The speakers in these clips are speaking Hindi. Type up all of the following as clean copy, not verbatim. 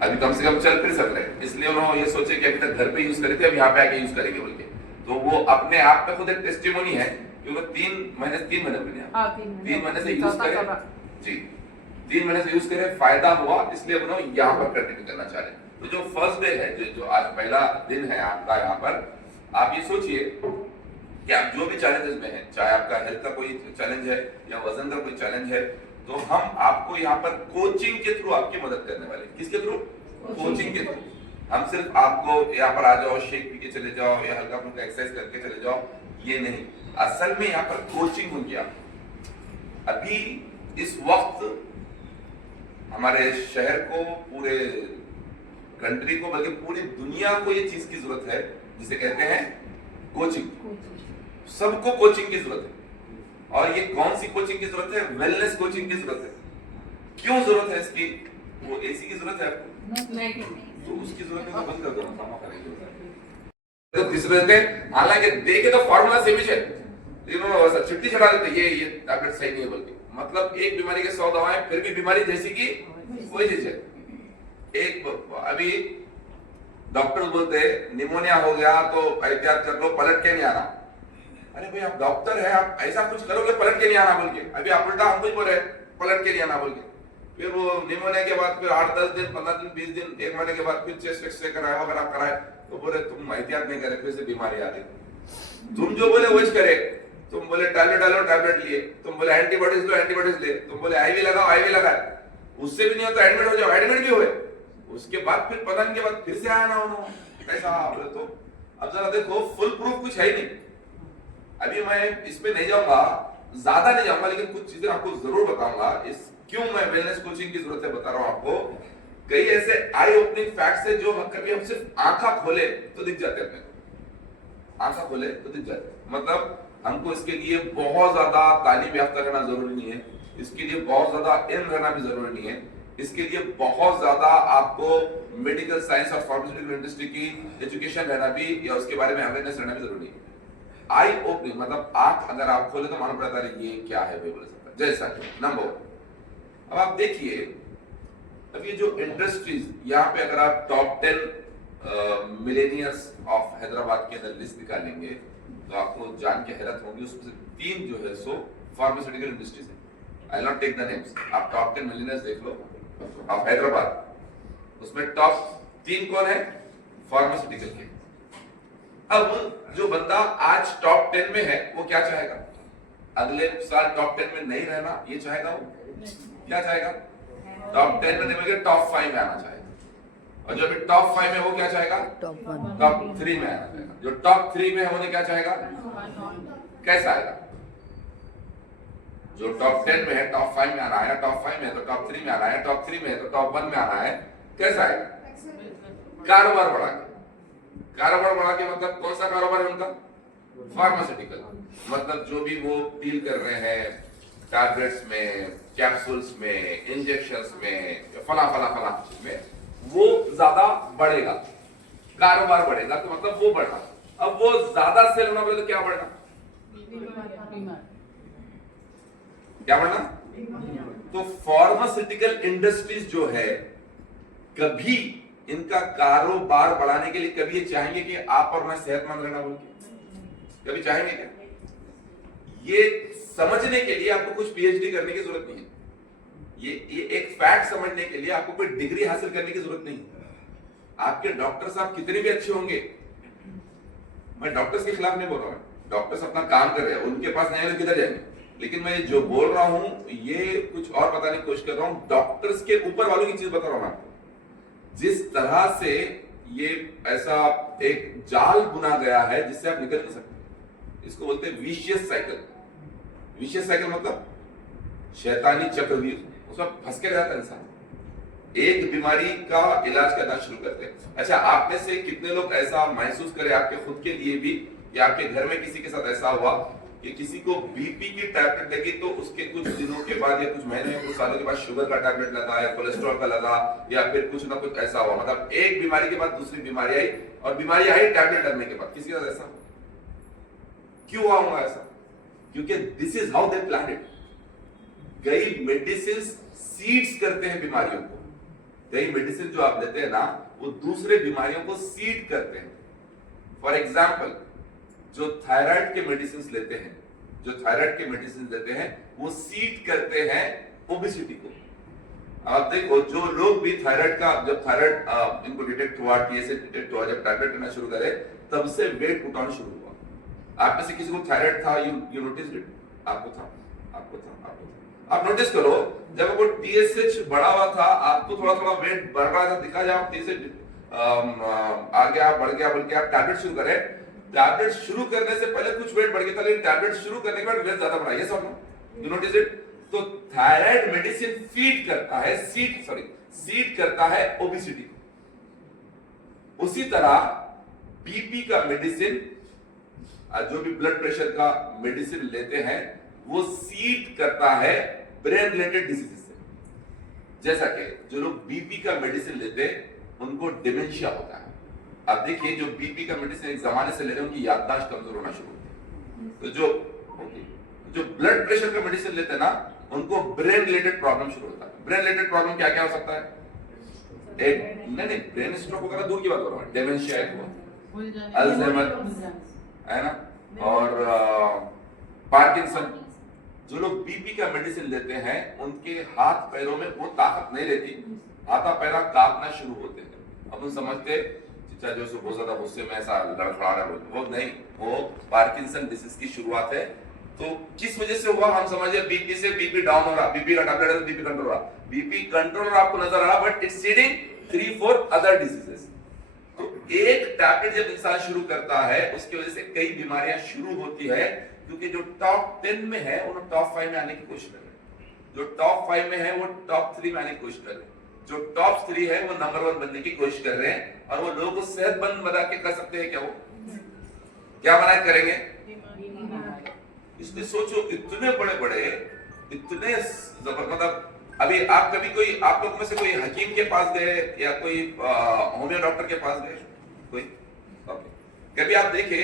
अभी कम से कम चल फिर सक रहे हैं, इसलिए उन्होंने ये सोचे कि अभी तक घर पे यूज करे थे, अब यहाँ पे आके यूज करेंगे बोल के। तो वो अपने आप में खुद एक टेस्टिमोनी है कि वो 3 महीने तीन महीने से यूज करे जी, 3 महीने से यूज करे, फायदा हुआ, इसलिए उन्होंने यहाँ पर कंटिन्यू करना चाह रहे। तो जो फर्स्ट डे है, जो आज पहला दिन है आपका यहाँ पर, आप ये सोचिए कि आप जो भी चैलेंजेस में हैं, चाहे आपका हेल्थ का कोई चैलेंज है या वजन का कोई चैलेंज है, तो हम आपको यहाँ पर कोचिंग के थ्रू आपकी मदद करने वाले। किसके थ्रू? कोचिंग के थ्रू। हम सिर्फ आपको यहाँ पर आ जाओ, शेक पी के चले जाओ या हल्का फुल्का एक्सरसाइज करके चले जाओ, ये नहीं। असल में यहाँ पर कोचिंग होगी। अभी इस वक्त हमारे शहर को, पूरे कंट्री को, बल्कि पूरी दुनिया को ये चीज की जरूरत है जिसे कहते हैं कोचिंग। सबको कोचिंग की जरूरत है। और ये कौन सी कोचिंग की जरूरत है? वेलनेस कोचिंग की जरूरत है। क्यों जरूरत है इसकी? वो एसी की जरूरत है आपको? नहीं। तो उसकी जरूरत है तो बंद कर दो ना, काम करेंगे। तो तीसरे थे, हालांकि देखे तो फार्मूला सेम ही है, लेकिन वो चिट्ठी चढ़ा देते ये टैबलेट सही नहीं है बोल के। मतलब एक बीमारी के 100 दवाएं, फिर भी बीमारी जैसी की वही चीज है। एक अभी डॉक्टर बोलते निमोनिया हो गया तो एहतियात कर लो, पलट के नहीं आना। अरे भाई आप डॉक्टर है, आप ऐसा कुछ करोगे पलट के नहीं आना बोल के। अभी आप उल्टा हम कुछ बोल रहे पलट के नहीं आना बोल के। फिर वो निमोनिया के बाद फिर 8-10 दिन, 15 दिन, 20 दिन, 1 महीने के बाद फिर चेस्ट एक्सरे कराया, अगर आप कराए तो बोले तुम एहतियात नहीं करे, फिर से बीमारी आ गई। तुम जो बोले वही करे। तुम बोले टैबलेट डालो, टैबलेट लिए। तुम बोले एंटीबायोटिक्स लो, एंटीबायोटिक्स ले। तुम बोले आईवी लगाओ, आईवी लगाए। उससे भी नहीं होता एडमिट हो जाओ, एडमिट भी हुए। उसके बाद फिर 15 दिन के बाद फिर से आया ना उन्होंने कैसा बोले। तो अब जरा देखो, फुल प्रूफ कुछ है ही नहीं। अभी मैं इस पे नहीं जाऊंगा, ज्यादा नहीं जाऊंगा, लेकिन कुछ चीजें आपको जरूर बताऊंगा। इस क्यों मैं वेलनेस कोचिंग की जरूरत है बता रहा हूं आपको। कई ऐसे आई ओपनिंग फैक्ट्स है जो कभी हम सिर्फ आंखा खोले तो दिख जाते हैं। आंखा खोले तो दिख जाते हैं। मतलब हमको इसके लिए बहुत ज्यादा तालीम याफ्ता रहना जरूरी नहीं है, इसके लिए बहुत ज्यादा इल्म रहना भी जरूरी नहीं है, इसके लिए बहुत ज्यादा आपको मेडिकल साइंस और फार्मास्यूटिकल इंडस्ट्री की एजुकेशन रहना भी, या उसके बारे में अवेयरनेस रहना भी जरूरी है। आई ओपनिंग मतलब आंख अगर आप खोले तो मालूम पड़ता है ये क्या है बोल सकता है। जैसा नंबर 1, अब आप देखिए, अब ये जो इंडस्ट्रीज यहाँ पे अगर आप टॉप 10 मिलेनियर्स ऑफ हैदराबाद के अंदर लिस्ट निकालेंगे तो आपको जान के हैरत होगी। उसमें से 3 जो है सो फार्मास्यूटिकल इंडस्ट्रीज है। आई नॉट टेक द नेम्स, आप टॉप 10 मिलेनियर्स देख लो ऑफ हैदराबाद, उसमें टॉप 3 कौन है? फार्मास्यूटिकल के। अब जो बंदा आज टॉप 10 में है वो क्या चाहेगा? अगले साल टॉप 10 में नहीं रहना ये चाहेगा? वो क्या चाहेगा? टॉप 10 में नहीं बल्कि टॉप 5 में आना चाहेगा। और जो अभी टॉप 5 में वो क्या चाहेगा? टॉप 3 में आना चाहेगा। जो टॉप 3 में है वो क्या चाहेगा? कैसा आएगा? जो टॉप 10 में है टॉप 5 में आना है, टॉप 5 में है तो टॉप 3 में आना है, टॉप 3 में है तो टॉप 1 में आना है, कैसा आएगा? कारोबार बढ़ा के। कारोबार बढ़ा के मतलब कौन सा कारोबार है उनका? फार्मास्यूटिकल। मतलब जो भी वो डील कर रहे हैं टैबलेट्स में, कैप्सूल्स में, इंजेक्शंस में, फला फला फला में, वो ज्यादा बढ़ेगा, कारोबार बढ़ेगा तो मतलब वो बढ़ा। अब वो ज्यादा सेल होना बोले तो क्या बढ़ना? क्या बढ़ना? तो फार्मास्यूटिकल इंडस्ट्रीज जो है, कभी इनका कारोबार बढ़ाने के लिए कभी ये चाहेंगे कि आप और मैं सेहतमंद रहना बोल के? कभी चाहेंगे क्या? ये समझने के लिए आपको कुछ पीएचडी करने की जरूरत नहीं है। ये एक फैक्ट समझने के लिए आपको कोई डिग्री हासिल करने की जरूरत नहीं। आपके डॉक्टर साहब कितने भी अच्छे होंगे, मैं डॉक्टर्स के खिलाफ नहीं बोल रहा हूं, डॉक्टर्स अपना काम कर रहे हैं, उनके पास नहीं है तो किधर जाएंगे। लेकिन मैं जो बोल रहा हूं ये कुछ और बताने की कोशिश कर रहा हूं, डॉक्टर्स के ऊपर वालों की चीज बता रहा हूं आपको। जिस तरह से ये ऐसा एक जाल बुना गया है जिससे आप निकल नहीं सकते, इसको बोलते हैं विशियस साइकिल। विशियस साइकिल मतलब शैतानी चक्रव्यूह, उसमें फंस के रहता है इंसान। एक बीमारी का इलाज करना शुरू करते हैं। अच्छा, आप में से कितने लोग ऐसा महसूस करें आपके खुद के लिए भी, या आपके घर में किसी के साथ ऐसा हुआ कि किसी को बीपी की टैबलेट लगी तो उसके कुछ दिनों के बाद या कुछ महीने या कुछ सालों के बाद शुगर का टैबलेट लगा या कोलेस्ट्रॉल का लगा, या फिर कुछ ना कुछ ऐसा हुआ। मतलब एक बीमारी के बाद दूसरी बीमारी आई, और बीमारी आई टैबलेट लगने के बाद। किसी का ऐसा क्यों हुआ होगा ऐसा? क्योंकि this is how they plan it. कई मेडिसिन सीड्स करते हैं बीमारियों को, कई मेडिसिन जो आप लेते हैं ना, वो दूसरे बीमारियों को सीड करते हैं। फॉर एग्जाम्पल, जो थायराइड के मेडिसिन लेते हैं, वो सीड करते हैं ओबेसिटी को। आप देखो, जो लोग भी थायराइड का, जब थायराइड इनको डिटेक्ट हुआ, टीएसए डिटेक्ट हुआ, जब टैबलेट लेना शुरू करे, तब से वेट पुट ऑन शुरू हुआ। आप में से किसी को थायराइड था, यू नोटिस इट? आपको था? आप नोटिस करो, जब वो टीएसएच बढ़ा हुआ था, आपको थोड़ा थोड़ा वेट बढ़ रहा था, दिखा जाए टीएसएच आ गया, बढ़ गया, बल्कि आप टैबलेट शुरू करें, टैबलेट शुरू करने से पहले कुछ वेट बढ़ गया था, लेकिन टैबलेट शुरू करने के बाद वेट ज्यादा बढ़ा। यस और नो? You notice it? तो थायराइड मेडिसिन फीड करता है, सीड करता है ओबेसिटी को। उसी तरह बीपी का मेडिसिन, जो भी ब्लड प्रेशर का मेडिसिन लेते हैं, वो सीड करता है ब्रेन रिलेटेड डिजीजेस से। जैसा कि जो लोग बीपी का मेडिसिन लेते हैं, उनको डिमेंशिया होता है। आप देखिए, जो बीपी का मेडिसिन एक जमाने से ले रहे हैं, उनकी याददाश्त कमजोर होना शुरू होती है। तो जो ब्लड प्रेशर का मेडिसिन लेते हैं ना, उनको ब्रेन रिलेटेड प्रॉब्लम शुरू होता है। ब्रेन रिलेटेड प्रॉब्लम क्या क्या हो सकता है? नहीं, ब्रेन स्ट्रोक वगैरह दूर की बात कर रहा हूं, डिमेंशिया अल्जाइमर है ना, और पार्किंसन। जो लोग बीपी का मेडिसिन लेते हैं, उनके हाथ पैरों में वो ताकत नहीं रहती, हाथा पैरा कांपना शुरू होते हैं। अब हम समझते चिचा जो बहुत ज्यादा गुस्से में ऐसा लड़खड़ा रहा है, वो नहीं, वो पार्किंसन डिसीज की शुरुआत है। तो किस वजह से हुआ? हम समझिए बीपी से बीपी डाउन हो रहा, बीपी का टैबलेट है तो बीपी कंट्रोल हो रहा, बीपी कंट्रोल आपको नजर आ रहा, but it's seeding 3-4 other diseases. तो एक टैबलेट जब इंसान शुरू करता है, उसकी वजह से कई बीमारियां शुरू होती है, क्योंकि जो टॉप 10 में है वो टॉप 5 में आने की कोशिश कर रहे हैं, जो टॉप 5 में है वो टॉप 3 में आने की कोशिश कर रहे हैं, जो टॉप 3 है वो नंबर 1 बनने की कोशिश कर रहे हैं। और वो लोगों को सेहतमंद बना के कर सकते हैं क्या? वो क्या बना करेंगे? इसलिए सोचो, इतने बड़े इतने मतलब, अभी आप कभी कोई, आप लोग में से कोई हकीम के पास गए या कोई होम्यो डॉक्टर के पास गए? कोई? कभी आप देखे,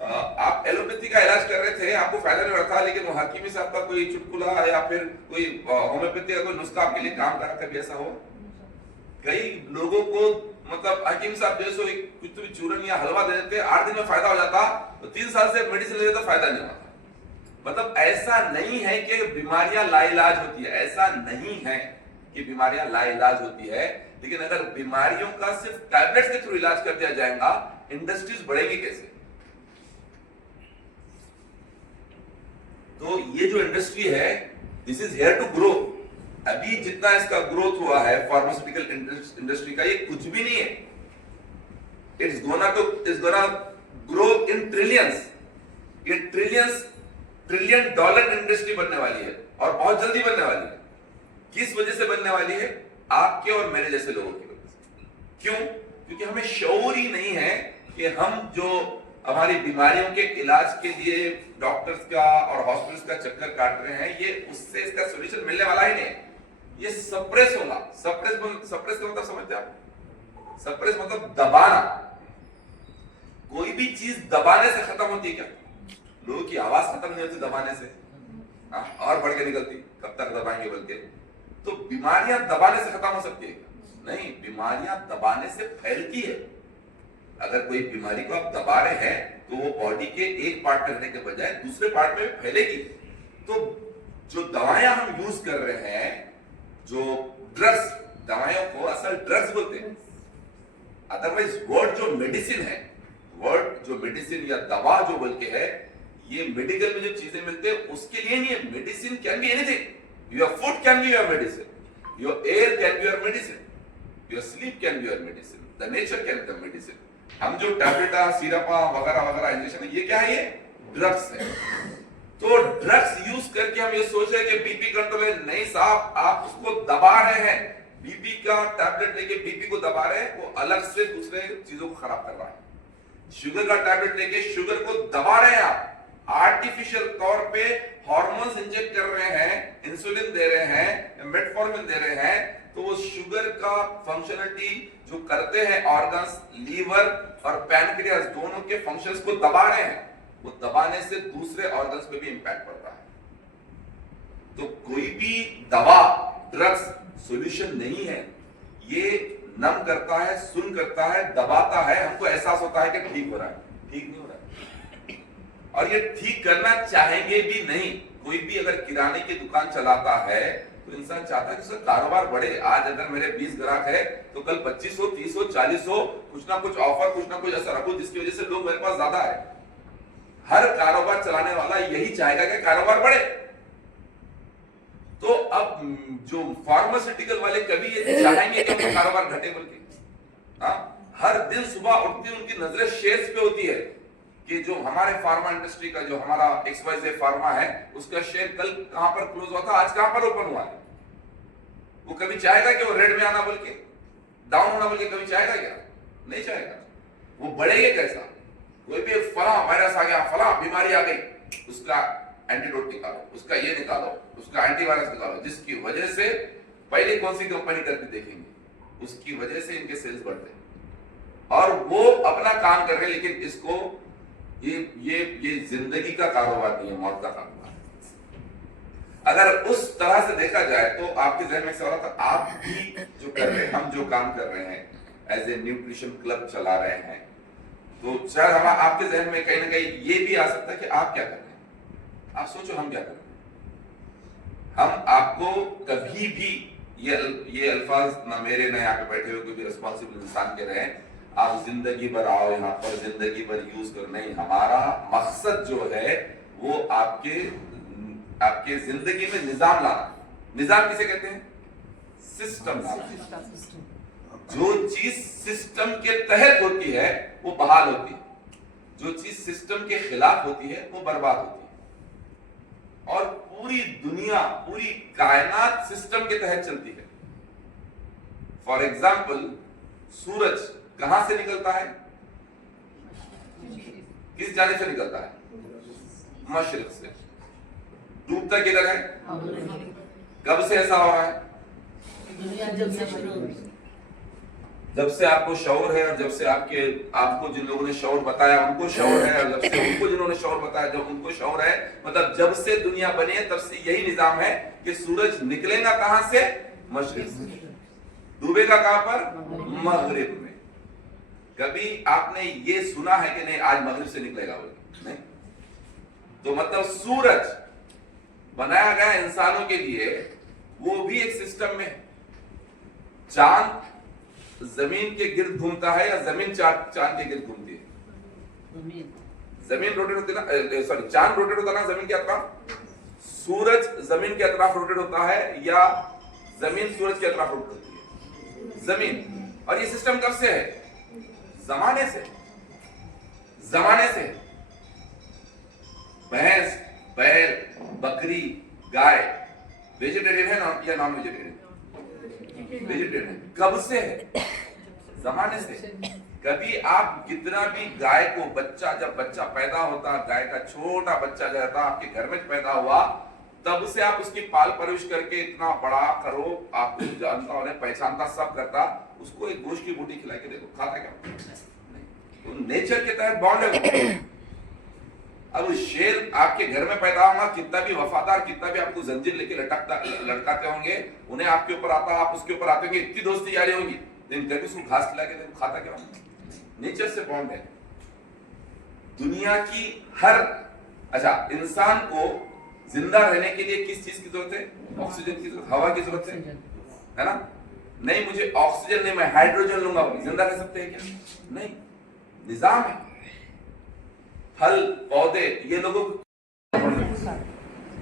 आप एलोपैथी का इलाज कर रहे थे, आपको फायदा नहीं हो रहा था, लेकिन वो हकीमी साहब का कोई चुटकुला या फिर कोई होम्योपैथी का कोई नुस्खा आपके लिए काम करा, कभी ऐसा हो? कई लोगों को मतलब हकीम साहब जैसे कुछ भी चूरन या हलवा दे देते, 8 दिन में फायदा हो जाता, तो 3 साल से मेडिसिन लेते तो फायदा नहीं होता। मतलब ऐसा नहीं है कि बीमारियां लाइलाज होती है, ऐसा नहीं है कि बीमारियां लाइलाज होती है, लेकिन अगर बीमारियों का सिर्फ टैबलेट्स के थ्रू इलाज कर दिया जाएगा, इंडस्ट्रीज बढ़ेगी कैसे? तो ये जो इंडस्ट्री है, this is here to grow. अभी जितना इसका ग्रोथ हुआ है फार्मास्यूटिकल इंडस्ट्री का, ये कुछ भी नहीं है। It's gonna grow in trillions. ये ट्रिलियन डॉलर इंडस्ट्री बनने वाली है, और बहुत जल्दी बनने वाली है। किस वजह से बनने वाली है? आपके और मेरे जैसे लोगों की वजह से। क्यों? क्योंकि हमें शऊर ही नहीं है कि हम जो हमारी बीमारियों के इलाज के लिए डॉक्टर्स का और हॉस्पिटल्स का चक्कर काट रहे हैं, ये उससे इसका सॉल्यूशन मिलने वाला ही नहीं है। ये सप्रेस होगा। सप्रेस का मतलब समझते आप? सप्रेस मतलब दबाना। कोई भी चीज दबाने से खत्म होती है क्या? लोगों की आवाज खत्म नहीं होती दबाने से, और बढ़ के निकलती, कब तक दबाएंगे बल्कि। तो बीमारियां दबाने से खत्म हो सकती है? नहीं, बीमारियां दबाने से फैलती है। अगर कोई बीमारी को आप दबा रहे हैं, तो वो बॉडी के एक पार्ट में रहने के बजाय दूसरे पार्ट में फैलेगी। तो जो दवाएं हम यूज कर रहे हैं, जो ड्रग्स, दवाइयों को असल ड्रग्स बोलते हैं। अदरवाइज वर्ड जो मेडिसिन है, वर्ड जो मेडिसिन या दवा जो बोल के है, ये मेडिकल में जो चीजें मिलते हैं उसके लिए नहीं है। Medicine can be anything. Your food can be your medicine, your air can be your medicine, your sleep can be your medicine, the nature can be the medicine. हम जो टैबलेट, सिरप वगैरह वगैरह इंजेक्शन, ये क्या है? ये ड्रग्स है। तो ड्रग्स यूज करके हम ये सोच रहे हैं कि बीपी कंट्रोल है। नहीं साहब, आप उसको दबा रहे हैं। बीपी का टैबलेट लेके बीपी को दबा रहे हैं, वो अलग से दूसरे चीजों को खराब कर रहा है। शुगर का टैबलेट लेके शुगर को दबा रहे हैं आप, आर्टिफिशियल तौर पे हार्मोन्स इंजेक्ट कर रहे हैं, इंसुलिन दे रहे हैं, मेटफॉर्मिन दे रहे हैं। तो वो शुगर का फंक्शनलिटी जो करते हैं ऑर्गन्स, लीवर और पैनक्रियास, दोनों के फंक्शंस को दबा रहे हैं। वो दबाने से दूसरे ऑर्गन्स पे भी इंपैक्ट पड़ता है। तो कोई भी दवा, ड्रग्स सॉल्यूशन नहीं है। ये नम करता है, सुन करता है, दबाता है, हमको एहसास होता है कि ठीक हो रहा है, ठीक नहीं हो रहा है। और ये ठीक करना चाहेंगे भी नहीं। कोई भी अगर किराने की दुकान चलाता है तो इंसान चाहता है कि उसका कारोबार बढ़े। आज अगर मेरे 20 ग्राहक है तो कल 25 हो, 30 हो, 40 हो, कुछ ना कुछ ऑफर, कुछ ना कुछ ऐसा रखो जिसकी वजह से लोग मेरे पास ज्यादा है। हर कारोबार चलाने वाला यही चाहेगा कि कारोबार बढ़े। तो अब जो फार्मास्यूटिकल वाले कभी ये चाहेंगे कि उनका कारोबार घटे बोल के? हर दिन सुबह उठती उनकी नजरें शेयर्स पे होती है कि जो हमारे फार्मा इंडस्ट्री का, जो हमारा XYZ फार्मा है, उसका शेयर कल कहां पर क्लोज हुआ था, आज कहां पर ओपन हुआ है। वो कभी चाहेगा कि वो रेड में आना बोल के, डाउन होना बोल के कभी चाहेगा क्या? नहीं चाहेगा। वो बढ़ेगा कैसा? कोई भी फला वायरस आ गया, फला बीमारी आ गई, उसका एंटीडोट निकालो, उसका ये निकालो, उसका एंटीवायरस निकालो, जिसकी वजह से पहले कौन सी कंपनी करती देखेंगे, उसकी वजह से इनके सेल्स बढ़ते हैं और वो अपना काम कर रहे हैं। लेकिन इसको ये जिंदगी का कारोबार नहीं है, मौत का कारोबार है। अगर उस तरह से देखा जाए तो आपके जहन में सवाल था, आप भी जो कर रहे हैं, हम जो काम कर रहे हैं, एज ए न्यूट्रिशन क्लब चला रहे हैं, तो शायद हम आपके जहन में कहीं ना कहीं ये भी आ सकता है कि आप क्या कर रहे हैं। आप सोचो हम क्या कर रहे हैं। हम आपको कभी भी ये अल्फाज ना मेरे ना यहाँ पे बैठे हुए कोई भी रिस्पॉन्सिबल इंसान के रहे, आप जिंदगी भर आओ यहाँ पर, जिंदगी भर यूज करो, नहीं। हमारा मकसद जो है वो आपके जिंदगी में निजाम लाना। निजाम किसे कहते हैं? सिस्टम लाना। जो चीज सिस्टम के तहत होती है वो बहाल होती है, जो चीज सिस्टम के खिलाफ होती है वो बर्बाद होती है। और पूरी दुनिया, पूरी कायनात सिस्टम के तहत चलती है। फॉर एग्जाम्पल, सूरज कहां से निकलता है? किस जाने से निकलता है? मशरिक से। डूबता किधर है? कब से ऐसा हो रहा है? जब से आपको शऊर है, और जब से आपको जिन लोगों ने शऊर बताया उनको शऊर है, और जब से उनको जिन्होंने शऊर बताया जब उनको शऊर है, मतलब जब से दुनिया बनी है तब से यही निजाम है कि सूरज निकलेगा कहां से? मशरिक से। डूबेगा कहां पर? मगरिब में। कभी आपने ये सुना है कि नहीं आज मगरिब से निकलेगा? नहीं। तो मतलब सूरज बनाया गया इंसानों के लिए, वो भी एक सिस्टम में। चांद जमीन के गिर्द घूमता है या जमीन चांद के गिर्द घूमती है? जमीन रोटेट होती है ना, सॉरी, चांद रोटेट होता है ना जमीन के अतराफ। सूरज जमीन के अतराफ रोटेट होता है या जमीन सूरज के अतराफ रोटेट होती है? जमीन। और ये सिस्टम कब से है? जमाने से। जमाने से भैंस, बैल, बकरी, गाय वेजिटेरियन है या नॉन वेजिटेरियन? वेजिटेरियन। कब से है? जमाने से। कभी आप कितना भी गाय को बच्चा, जब बच्चा पैदा होता, गाय का छोटा बच्चा जो था आपके घर में पैदा हुआ, तब से आप उसकी पाल परवरिश करके इतना बड़ा करो, आपको जानता, उन्हें पहचानता, सब करता, उसको एक गोश्त की बूटी खिला के देखो, खाता क्या? तो नेचर के तहत बॉन्ड है। अब शेर आपके घर में पैदा होगा, कितना भी वफादार, कितना भी आपको जंजीर लेके लटकाते होंगे, उन्हें आपके ऊपर आता, आप उसके ऊपर आते होंगे, इतनी दोस्ती जारी होगी, लेकिन कभी उसको घास खिला के देखो, खाता क्या होगा? नेचर से बॉन्ड है। दुनिया की हर, अच्छा, इंसान को जिंदा रहने के लिए किस चीज की जरूरत है? ऑक्सीजन की जरूरत, हवा की जरूरत है ना? नहीं, मुझे ऑक्सीजन नहीं, मैं हाइड्रोजन लूंगा, जिंदा रह सकते हैं क्या? नहीं। निजाम है। फल, पौधे, ये लोगों,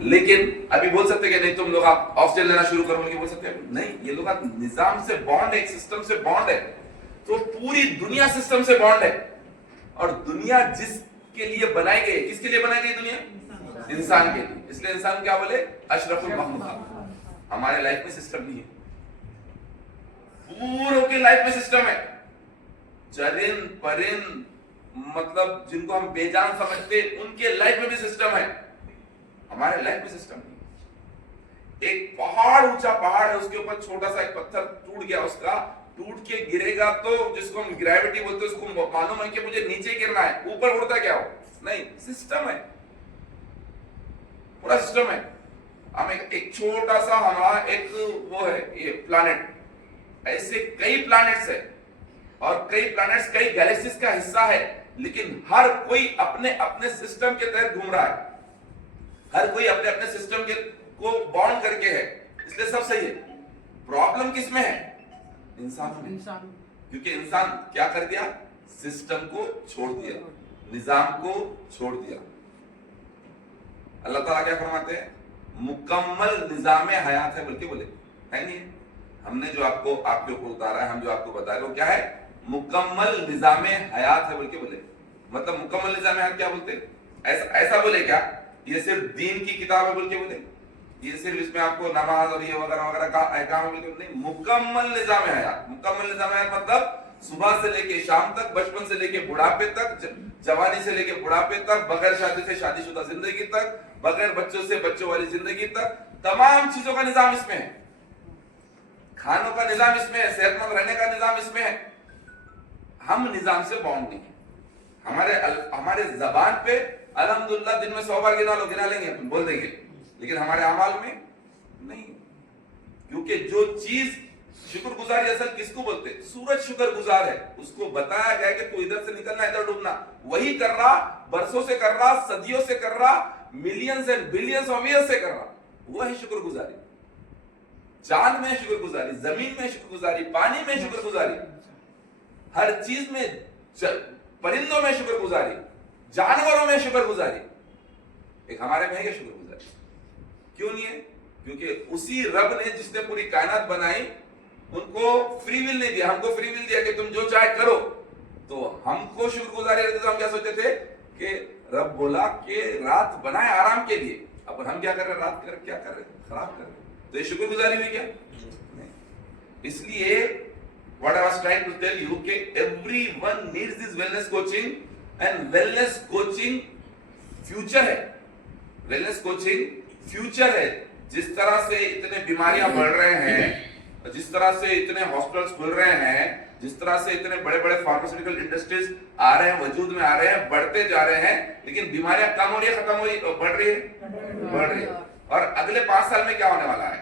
लेकिन अभी बोल सकते हैं कि नहीं तुम लोग आप ऑक्सीजन लेना शुरू करो, बोल सकते हैं? नहीं। ये लोग निजाम से बॉन्ड है, एक सिस्टम से बॉन्ड है। तो पूरी दुनिया सिस्टम से बॉन्ड है। और दुनिया जिसके लिए बनाई गई, किसके लिए बनाई गई दुनिया? इंसान के लिए। इसलिए इंसान क्या बोले? अशरफुल मखलूक। हमारे लाइफ में सिस्टम नहीं है, पूरों की लाइफ में सिस्टम है। चरिंद परिंद, मतलब जिनको हम बेजान समझते, उनके लाइफ में भी सिस्टम है। हमारे लाइफ में सिस्टम नहीं। एक पहाड़, ऊंचा पहाड़ है, उसके ऊपर छोटा सा एक पत्थर टूट गया, उसका टूट के गिरेगा तो जिसको हम ग्रेविटी बोलते हैं, उसको मालूम है कि मुझे नीचे गिरना है, ऊपर उड़ता क्या हो? नहीं। सिस्टम है, पूरा सिस्टम है। हम एक छोटा सा, हमारा एक वो है, ये प्लैनेट, ऐसे कई प्लैनेट्स है और कई प्लैनेट्स कई गैलेक्सीज का हिस्सा है, लेकिन हर कोई अपने अपने सिस्टम के तहत घूम रहा है, हर कोई अपने अपने सिस्टम के को बाउंड करके है, इसलिए सब सही है। प्रॉब्लम किसमें है? इंसान में। क्योंकि इंसान क्या कर दिया? सिस्टम को छोड़ दिया, निजाम को छोड़ दिया। अल्लाह ताला क्या फरमाते हैं? मुकम्मल निजाम हयात है, बल्कि बोले है नहीं, हमने जो आपको आपके ऊपर उतारा है, हम जो आपको बता रहे हो क्या है? मुकम्मल निजाम हयात है, बल्कि बोले मतलब मुकम्मल निजाम हयात क्या बोलते? ऐसा बोले क्या ये सिर्फ दीन की किताब है बोल के बोले, ये सिर्फ इसमें आपको नमाज और ये वगैरह वगैरह का अहकाम है बोल के नहीं, मुकम्मल निजाम हयात। मुकम्मल निजाम हयात मतलब सुबह से लेके शाम तक, बचपन से लेके बुढ़ापे तक, जवानी से लेके बुढ़ापे तक, बगैर शादी से शादीशुदा जिंदगी तक, बगैर बच्चों से बच्चों वाली जिंदगी तक, तमाम चीजों का निजाम इसमें है। खानों का निजाम इसमें है, सेहतमंद रहने का निजाम इसमें है। हम निजाम से बाउंड नहीं है। हमारे जबान पे अल्हम्दुलिल्लाह दिन में 100 बार गिना लेंगे, अपन बोल देंगे, लेकिन हमारे अमाल में नहीं। क्योंकि जो चीज शुक्रगुजारी असल किसको बोलते हैं? सूरज शुक्रगुजार है, उसको बताया गया कि तू इधर से निकलना, इधर डूबना, वही कर रहा, बरसों से कर रहा, सदियों से कर रहा, millions and billions of years से कर रहा, वो है शुक्रगुजारी। चांद में शुक्रगुजारी, जमीन में शुक्रगुजारी, पानी में शुक्रगुजारी, हर चीज में, परिंदों में शुक्रगुजारी, जानवरों में शुक्रगुजारी। एक हमारे में है क्या शुक्रगुजारी? क्यों नहीं है? क्योंकि उसी रब ने जिसने पूरी कायनात बनाई उनको फ्री विल नहीं दिया, हमको फ्री विल दिया कि तुम जो चाहे करो। तो हमको शुक्रगुजारी रहती, तो हम क्या सोचते थे कि रब बोला कि रात बनाए आराम के लिए, अब हम क्या कर रहे हैं? रात कर क्या कर रहे हैं? खराब कर रहे हैं। तो ये शुक्रगुजारी हुई क्या? इसलिए what I was trying to tell you कि everyone needs this wellness coaching, and wellness coaching future है। wellness coaching future है। जिस तरह से इतने बीमारियां बढ़ रहे हैं, जिस तरह से इतने हॉस्पिटल्स खुल रहे हैं, जिस तरह से इतने बड़े बड़े फार्मास्यूटिकल इंडस्ट्रीज आ रहे हैं, वजूद में आ रहे हैं, बढ़ते जा रहे हैं, लेकिन बीमारियां कम हो रही है, खत्म हो रही है, बढ़ रही है, बढ़ रही है। और अगले 5 साल में क्या होने वाला है?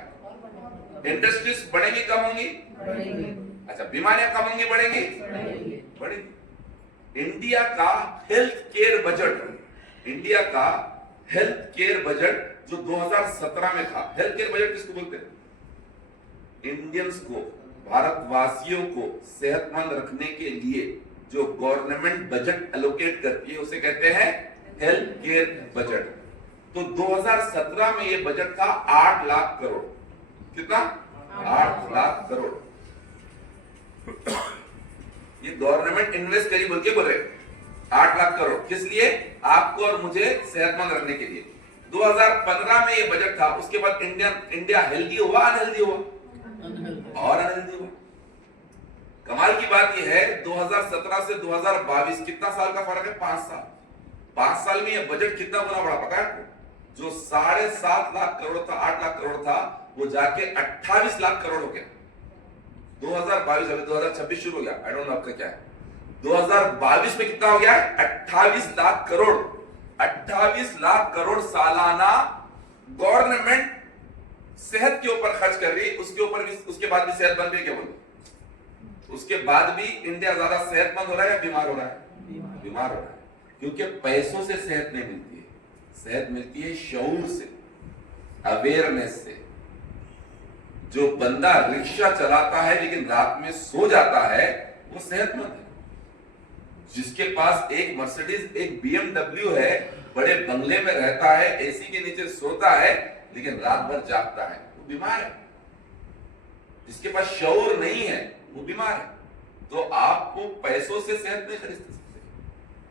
इंडस्ट्रीज बढ़ेंगी, कम होंगी? अच्छा, बीमारियां कम होंगी, बढ़ेंगी? बढ़ेंगी। इंडिया का हेल्थ केयर बजट जो 2017 में था, हेल्थ केयर बजट किसको बोलते हैं? इंडियंस को, भारतवासियों को सेहतमंद रखने के लिए जो गवर्नमेंट बजट एलोकेट करती है उसे कहते हैं हेल्थ केयर बजट। तो 2017 में ये बजट था 8 लाख करोड़। कितना? 8 लाख करोड़। ये गवर्नमेंट इन्वेस्ट करी बोल के बोल रहे 8 लाख करोड़। किस लिए? आपको और मुझे सेहतमंद रखने के लिए। 2015 में ये बजट था, उसके बाद इंडिया हेल्दी हुआ, अनहेल्दी हुआ? और अनहेल्दी हुआ। कमाल की बात यह है 2017 से 2022 कितना साल का फर्क है? 5 साल। 5 साल में ये बजट कितना गुना बढ़ा पता है आपको? जो 7.5 लाख करोड़ था, 8 लाख करोड़ था, वो जाके 28 लाख करोड़ हो गया। 2022 अभी 2026 शुरू हो गया, आई डोंट नो आपका क्या है। 2022 में कितना हो गया? 28 लाख करोड़। 28 लाख करोड़ सालाना गवर्नमेंट सेहत के ऊपर खर्च कर रही है। उसके ऊपर भी, उसके बाद भी सेहत बन रही है क्या बोलो? उसके बाद भी इंडिया ज्यादा सेहतमंद हो रहा है या बीमार हो रहा है? बीमार हो रहा है। क्योंकि पैसों से सेहत नहीं मिलती है, सेहत मिलती है शऊर से, अवेयरनेस से। जो बंदा रिक्शा चलाता है लेकिन रात में सो जाता है वो सेहतमंद है। जिसके पास एक मर्सिडीज, एक BMW है, बड़े बंगले में रहता है, एसी के नीचे सोता है, लेकिन रात भर जागता है, वो बीमार है। जिसके पास शऊर नहीं है वो बीमार है। तो आपको पैसों से सेहत नहीं खरीद सकते,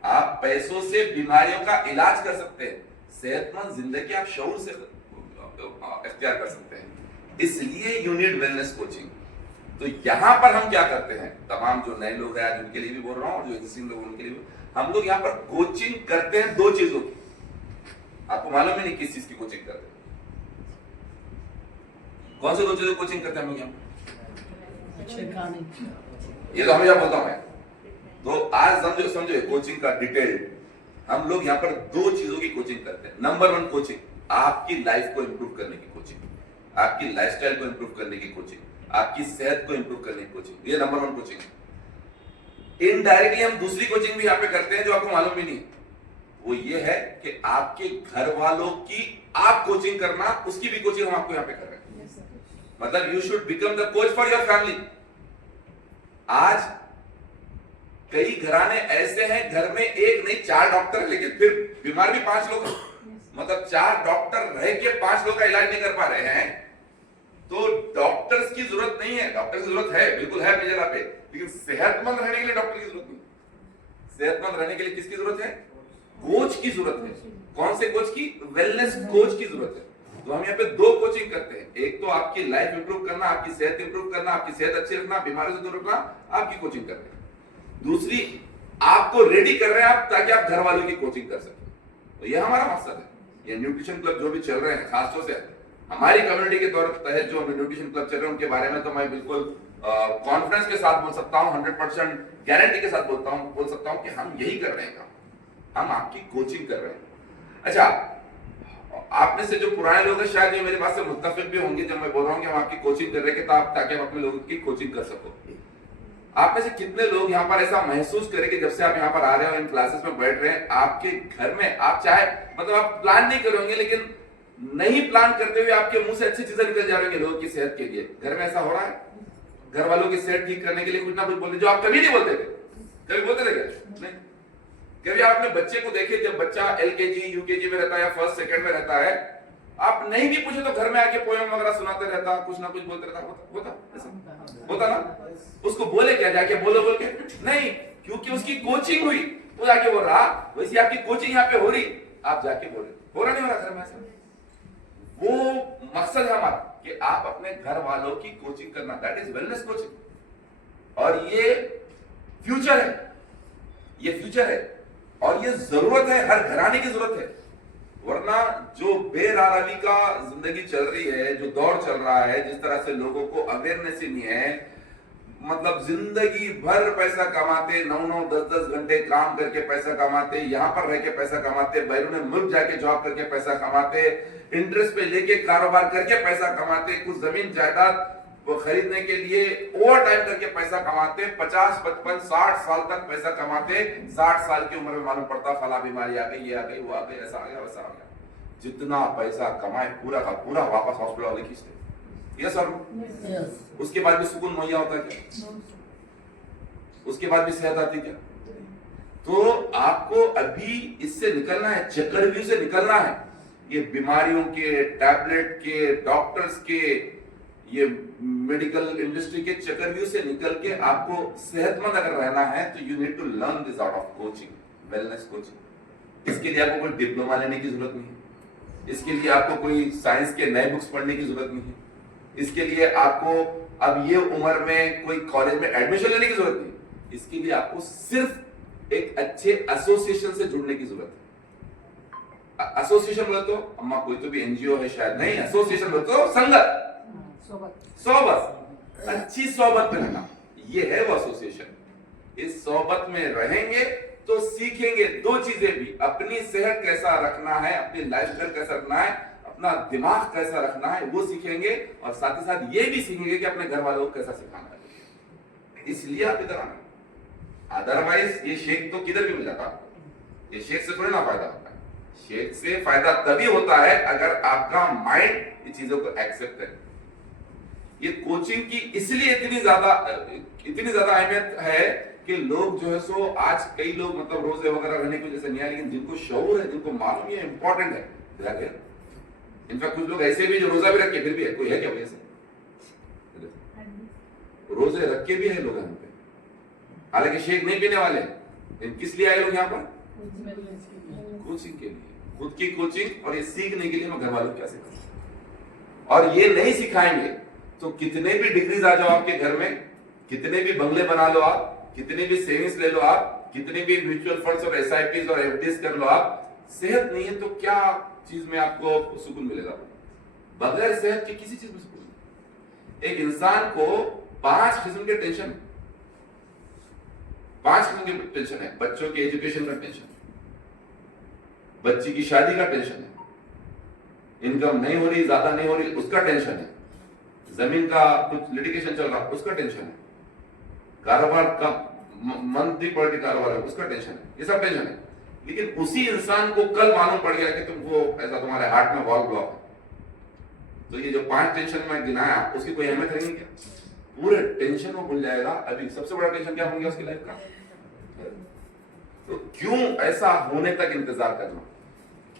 आप पैसों से बीमारियों का इलाज कर सकते हैं। सेहतमंद जिंदगी आप शऊर से इख्तियार कर सकते हैं। इसलिए यू नीड वेलनेस कोचिंग। तो यहां पर हम क्या करते हैं, तमाम जो नए लोग हैं आज उनके लिए भी बोल रहा हूं, और जो एग्जिस्टिंग लोग उनके लिए भी, हम लोग यहां पर कोचिंग करते हैं 2 चीजों की। आपको मालूम ही नहीं किस चीज की कोचिंग करते हैं। कौन से 2 चीजों की कोचिंग करते हैं हम लोग यहाँ? ये तो हमेशा बोलता हूं मैं। तो आज समझो कोचिंग का डिटेल। हम लोग यहाँ पर 2 चीजों की कोचिंग करते हैं। नंबर 1 कोचिंग आपकी लाइफ को इंप्रूव करने की कोचिंग, आपकी लाइफस्टाइल को इंप्रूव करने की कोचिंग। आपकी सेहत को इंप्रूव करने की कोचिंग, ये नंबर 1 कोचिंग है। इनडायरेक्टली हम दूसरी कोचिंग भी यहाँ पे करते हैं जो आपको मालूम भी नहीं, वो ये है कि आपके घर वालों की आप कोचिंग करना, उसकी भी कोचिंग हम आपको यहाँ पे कर रहे हैं। मतलब you should become the coach for your family. आज कई घराने ऐसे हैं, घर में एक नहीं 4 डॉक्टर है, लेकिन फिर बीमार भी 5 लोग हैं। मतलब 4 डॉक्टर रह के 5 लोग का इलाज नहीं कर पा रहे हैं। तो डॉक्टर्स की जरूरत नहीं है, डॉक्टर की जरूरत है, बिल्कुल है अपनी जगह पे, लेकिन सेहतमंद रहने के लिए डॉक्टर की जरूरत नहीं। सेहतमंद रहने के लिए किसकी जरूरत है? कोच की जरूरत है। कौन से कोच की? वेलनेस कोच की जरूरत है। तो हम यहाँ पे 2 कोचिंग करते हैं। एक तो आपकी लाइफ इंप्रूव करना, आपकी सेहत इंप्रूव करना, आपकी सेहत अच्छी रखना, बीमारियों से दूर रखना, आपकी कोचिंग करते हैं। दूसरी, आपको रेडी कर रहे हैं आप ताकि आप घर वालों की कोचिंग कर सकें। तो ये हमारा मकसद है। ये न्यूट्रिशन क्लब जो भी चल रहे हैं, खासतौर से हमारी कम्युनिटी के तहत जो न्यूट्रिशन क्लब चल रहे हैं, उनके बारे में तो मैं बिल्कुल कॉन्फिडेंस के साथ बोल सकता हूँ, 100% गारंटी के साथ बोल सकता हूँ कि हम यही कर रहे हैं काम, हम आपकी कोचिंग कर रहे हैं। अच्छा, आप में से जो पुराने लोग हैं शायद ये मेरे पास से मुत्तफिक भी होंगे जब मैं बोल रहा हूँ कि हम आपकी कोचिंग कर रहे हैं ताकि आप अपने लोगों की कोचिंग कर सको। आप में से कितने लोग यहाँ पर ऐसा महसूस करें कि जब से आप यहाँ पर आ रहे हो, इन क्लासेस में बैठ रहे हैं, आपके घर में आप चाहे मतलब आप प्लान नहीं करोगे, लेकिन नहीं प्लान करते हुए आपके मुंह से अच्छी चीजें निकल जा रही है लोगों की सेहत के लिए। घर में ऐसा हो रहा है? घर वालों की सेहत ठीक करने के लिए कुछ ना कुछ बोलते जो आप कभी नहीं बोलते थे। कभी बोलते थे क्या? नहीं। कभी आप अपने बच्चे को देखे, जब बच्चा LKG UKG में रहता है या 1st 2nd में रहता है, आप नहीं भी पूछे तो घर में आके पोएम वगैरह सुनाते रहता, कुछ ना कुछ बोलते रहता। होता ना? उसको बोले क्या जाके? बोलो बोल के नहीं, क्योंकि उसकी कोचिंग हुई, वो जाके बोल रहा। वैसे आपकी कोचिंग यहाँ पे हो रही, आप जाके बोले। हो रहा नहीं हो रहा घर में ऐसा? वो मकसद है हमारा कि आप अपने घर वालों की कोचिंग करना, दैट इज वेलनेस कोचिंग। और ये फ्यूचर है, ये फ्यूचर है और ये जरूरत है, हर घराने की जरूरत है। वरना जो बेरारावी का जिंदगी चल रही है, जो दौर चल रहा है, जिस तरह से लोगों को अवेयरनेस ही नहीं है, मतलब जिंदगी भर पैसा कमाते, 9-9 10-10 घंटे काम करके पैसा कमाते, यहाँ पर रह के पैसा कमाते, बैरून मुल्क जाके जॉब करके पैसा कमाते, इंटरेस्ट पे लेके कारोबार करके पैसा कमाते, कुछ जमीन जायदाद खरीदने के लिए ओवर टाइम करके पैसा कमाते, 50 55 60 साल तक पैसा कमाते, 60 साल की उम्र में मालूम पड़ता फला बीमारी आ गई, ये आ गई, वो आ गई, ऐसा आ गया, वैसा आ गया। जितना पैसा कमाए पूरा का पूरा वापस हॉस्पिटल वाले खींचते। Yes sir. उसके बाद भी सुकून मुहैया होता है क्या? उसके बाद भी सेहत आती क्या? तो आपको अभी इससे निकलना है, चक्रव्यूह से निकलना है। ये बीमारियों के, टैबलेट के, डॉक्टर्स के, ये मेडिकल इंडस्ट्री के चक्रव्यूह से निकल के आपको सेहतमंद अगर रहना है तो you need to learn this art of coaching, wellness coaching. इसके लिए आपको कोई डिप्लोमा लेने की जरूरत नहीं है, इसके लिए आपको कोई साइंस के नए बुक्स पढ़ने की जरूरत नहीं है, इसके लिए आपको अब ये उम्र में कोई कॉलेज में एडमिशन लेने की जरूरत नहीं। इसके लिए आपको सिर्फ एक अच्छे एसोसिएशन से जुड़ने की जरूरत है। एसोसिएशन बोले तो अम्मा कोई तो भी NGO है शायद, नहीं, एसोसिएशन बोले तो संगत, सोबत, अच्छी सोबत में रहना, ये है वो एसोसिएशन। इस सोबत में रहेंगे तो सीखेंगे 2 चीजें भी, अपनी सेहत कैसा रखना है, अपनी लाइफस्टाइल कैसा रखना है, अपना दिमाग कैसा रखना है, वो सीखेंगे, और साथ ही साथ ये भी सीखेंगे कि अपने घर वालों को कैसा सिखाना है। इसलिए आप इधर आना, अदरवाइज ये शेख तो किधर भी मिल जाता, ये शेख से थोड़ी ना फायदा होता है। शेख से फायदा तभी होता है अगर आपका माइंड ये चीजों को एक्सेप्ट करे। ये कोचिंग की इसलिए इतनी ज्यादा अहमियत है कि लोग जो है सो आज कई लोग मतलब रोजे वगैरह रहने की वजह से नहीं आए, लेकिन जिनको शऊर है, जिनको मालूम है इंपॉर्टेंट है, इनफैक्ट कुछ लोग ऐसे भी जो रोजा भी रख के फिर भी है, कोई है क्या वैसे रोजे रख के भी है लोग यहाँ पे, हालांकि शेख नहीं पीने वाले, किस लिए आए लोग यहाँ पर? कोचिंग के लिए, खुद की कोचिंग, और ये सीखने के लिए मैं घर वालों को क्या सिखाऊं। और ये नहीं सिखाएंगे तो कितने भी डिग्रीज आ जाओ आपके घर में, कितने भी बंगले बना लो आप, कितने भी सेविंग्स ले लो आप, कितने भी म्यूचुअल फंड्स और SIPs और FDs कर लो आप, सेहत नहीं है तो क्या चीज में आपको सुकून मिलेगा? बगैर सेहत के किसी चीज में सुकून नहीं। एक इंसान को 5 किस्म के टेंशन है, 5 किस्म के टेंशन है। बच्चों के एजुकेशन का टेंशन, बच्ची की शादी का टेंशन है, इनकम नहीं हो रही, ज्यादा नहीं हो रही, उसका टेंशन है, जमीन का कुछ लिटिगेशन चल रहा उसका टेंशन है, कारोबार का मंथली पॉलिटिकल कारोबार है उसका टेंशन है, ये सब टेंशन है। लेकिन उसी इंसान को कल मालूम पड़ गया कि तुम वो ऐसा तुम्हारे हार्ट में वॉल ब्लॉक है, तो ये जो 5 टेंशन में गिनाया उसकी कोई अहमियत रहेगी क्या? पूरे टेंशन को भूल जाएगा। अभी सबसे बड़ा टेंशन क्या होंगे उसकी लाइफ का? तो क्यों ऐसा होने तक इंतजार करना?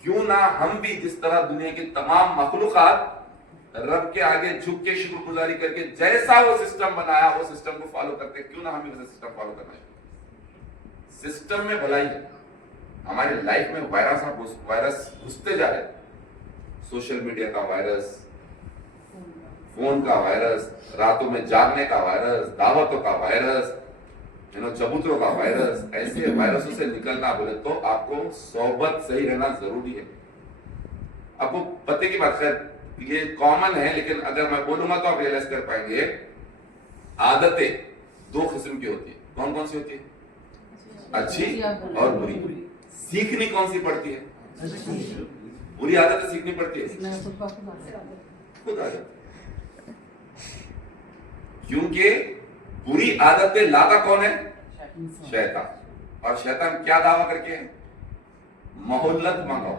क्यों ना हम भी जिस तरह दुनिया की तमाम मखलूकात रब के आगे झुक के शुक्रगुजारी करके जैसा वो सिस्टम बनाया वो सिस्टम को फॉलो करते, क्यों ना हम भी वैसा सिस्टम फॉलो करना चाहिए। सिस्टम में भलाई है, हमारी लाइफ में वायरस घुसते जा रहे, सोशल मीडिया का वायरस, फोन का वायरस, रातों में जागने का वायरस, दावतों का वायरस, चबूतरों का वायरस। ऐसे वायरसों से निकलना बोले तो आपको सोबत सही रहना जरूरी है। आपको पते की बात है, ये कॉमन है, लेकिन अगर मैं बोलूंगा तो आप रियलाइज कर पाएंगे। आदतें 2 किस्म की होती है। कौन कौन सी होती है? अच्छी और बुरी। सीखनी कौन सी पड़ती है? बुरी आदतें सीखनी पड़ती है, खुद आ जाती। क्योंकि बुरी आदतें लाता कौन है? शैतान। और शैतान क्या दावा करके है? मोहल्लत मांगो,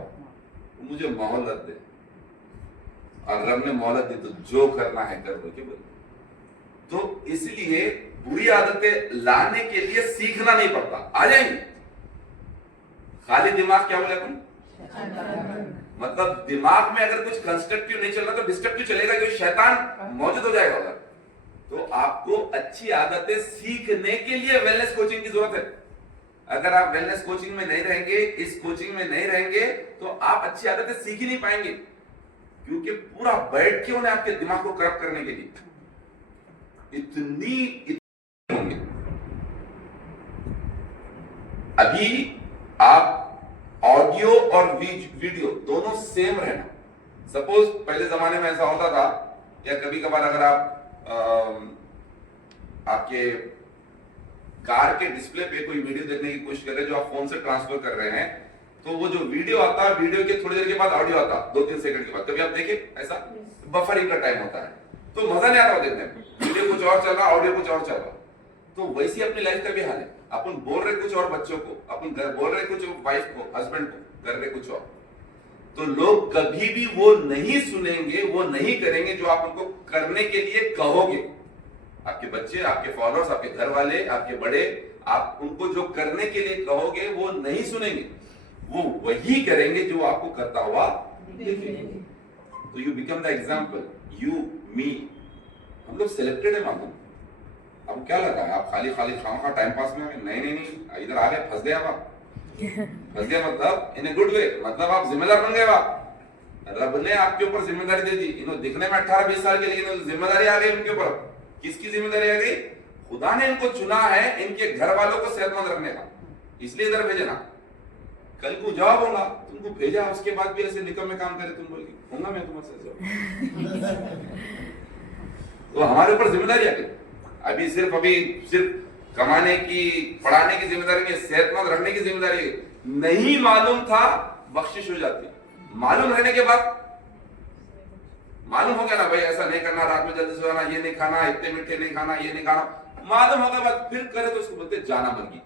मुझे मोहल्लत दे। और रब ने मोहल्लत दी तो जो करना है कर लो के बोले। तो इसलिए बुरी आदतें लाने के लिए सीखना नहीं पड़ता, आ जाएंगे। खाली दिमाग क्या बोले अपन? मतलब दिमाग में अगर कुछ कंस्ट्रक्टिव नहीं चल रहा तो डिस्ट्रक्टिव चलेगा, क्योंकि शैतान मौजूद हो जाएगा उधर। तो आपको अच्छी आदतें सीखने के लिए वेलनेस कोचिंग की जरूरत है। अगर आप वेलनेस कोचिंग में नहीं रहेंगे, इस कोचिंग में नहीं रहेंगे, तो आप अच्छी आदतें सीख ही नहीं पाएंगे, क्योंकि पूरा बैठ के उन्हें आपके दिमाग को करप्ट करने के लिए इतनी होंगे। अभी आप ऑडियो और वीडियो दोनों सेम रहना। सपोज पहले जमाने में ऐसा होता था, या कभी कभार अगर आप आपके कार के डिस्प्ले पे कोई वीडियो देखने की कोशिश कर रहे हैं जो आप फोन से ट्रांसफर कर रहे हैं, तो वो जो वीडियो आता है, वीडियो के थोड़ी देर के बाद ऑडियो आता, 2-3 सेकंड के बाद। कभी आप देखे ऐसा? बफरिंग का टाइम होता है, तो मजा नहीं आता देखने में। वीडियो कुछ और चल रहा, ऑडियो कुछ और चल रहा। तो वैसी अपनी लाइफ का भी हाल है। अपन बोल रहे कुछ और बच्चों को, अपन बोल रहे कुछ वाइफ को, हस्बैंड को, कर रहे कुछ और। तो लोग कभी भी वो नहीं सुनेंगे, वो नहीं करेंगे जो आप उनको करने के लिए कहोगे। आपके बच्चे, आपके फॉलोअर्स, आपके घर वाले, आपके बड़े, आप उनको जो करने के लिए कहोगे वो नहीं सुनेंगे, वो वही करेंगे जो आपको करता हुआ देखेंगे। तो you become the example, you, me. हम लोग सिलेक्टेड है मालूम। अब क्या लगा है आप खाली खामा टाइम पास में? नहीं, इधर आ गए, फंस गए आप। फंस गया मतलब इन ए गुड वे, मतलब आप जिम्मेदार बन गए। आप, रब ने आपके ऊपर जिम्मेदारी दे दी। इन्होंने दिखने में 18-20 साल के, लेकिन जिम्मेदारी आ गई उनके ऊपर। किसकी जिम्मेदारी आ गई? खुदा ने इनको चुना है इनके घर वालों को सेहतमंद रखने का, इसलिए इधर भेजना। कल को जवाब होगा, तुमको भेजा, उसके बाद भी ऐसे निकम में काम करे तुम बोल के होगा मैं तुम्हारे साथ। तो हमारे ऊपर जिम्मेदारी आ गई। अभी सिर्फ कमाने की, पढ़ाने की जिम्मेदारी नहीं, सेहतमंद रखने की जिम्मेदारी है। नहीं मालूम था, बख्शिश हो जाती। मालूम रहने के बाद मालूम हो गया ना भाई, ऐसा नहीं करना, रात में जल्दी सोना, ये नहीं खाना, इतने मीठे नहीं खाना, ये नहीं खाना, मालूम हो गया बाद फिर करे तो उसको बोलते जाना मर्गी।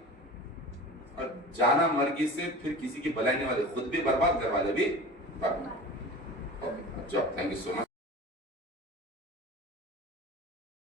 और जाना मर्गी से फिर किसी की भलाई नहीं वाले, खुद भी बर्बाद, घर वाले भी बर्बाद। Thank you so much.